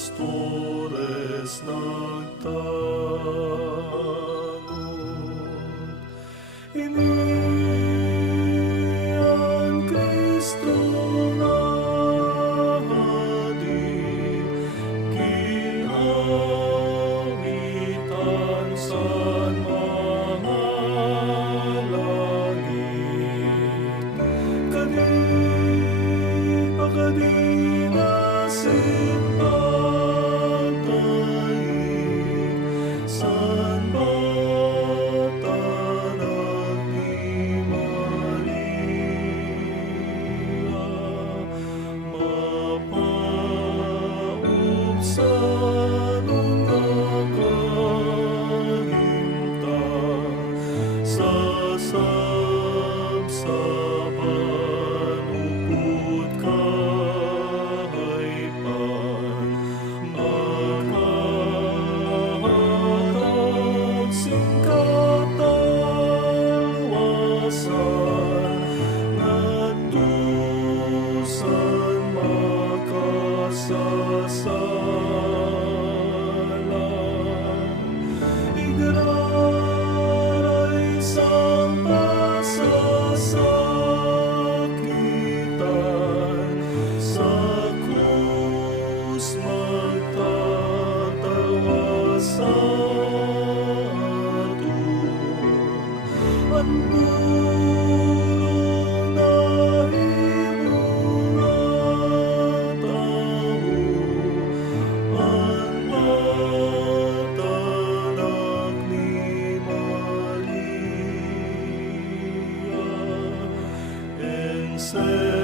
pastores nagtanod. Iniyan Kristo nahadi, kinawitan san mahalangit. Kadi nasin patay, san batanag ni Maria, mapaubsan ang nakahimtang sa sabsaban upod kahaypan, makahatag sing katalwasan, ngatusan makasasala. Igararay sa pasasakitan, sa krus magtatawa sa aton. Ang purong nahimong nga tao, ang matanak ni Maria. Insenso